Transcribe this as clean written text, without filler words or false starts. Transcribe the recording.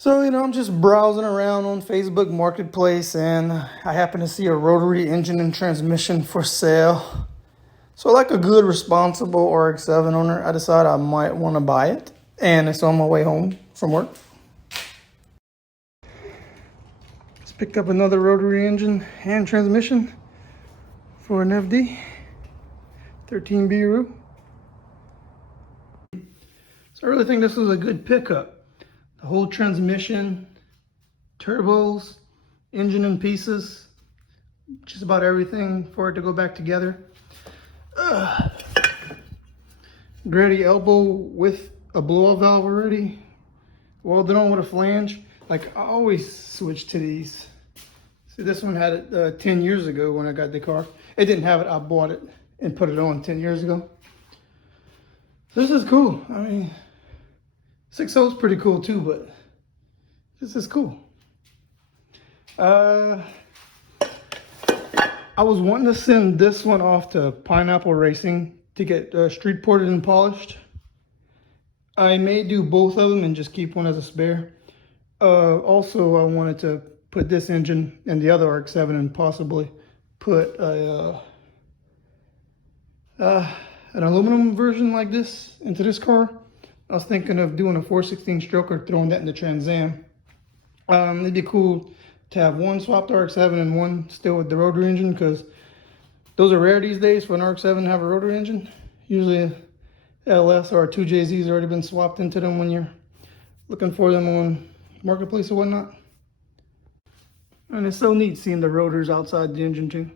So, I'm just browsing around on Facebook Marketplace and I happen to see a rotary engine and transmission for sale. So, like a good, responsible RX-7 owner, I decided I might want to buy it. And it's on my way home from work. Just picked up another rotary engine and transmission for an FD. 13 b-rew. So, I really think this was a good pickup. The whole transmission, turbos, engine in pieces, just about everything for it to go back together. Ready elbow with a blow-off valve already. Welded on with a flange. Like, I always switch to these. See, this one had it 10 years ago when I got the car. It didn't have it, I bought it and put it on 10 years ago. This is cool. I mean, 6.0 is pretty cool too, but this is cool. I was wanting to send this one off to Pineapple Racing to get street ported and polished. I may do both of them and just keep one as a spare. Also, I wanted to put this engine and the other RX-7 and possibly put an aluminum version like this into this car. I was thinking of doing a 416 stroker, throwing that in the Trans Am. It'd be cool to have one swapped RX-7 and one still with the rotary engine, because those are rare these days for an RX-7 to have a rotary engine. Usually LS or 2JZ has already been swapped into them when you're looking for them on Marketplace or whatnot. And it's so neat seeing the rotors outside the engine too.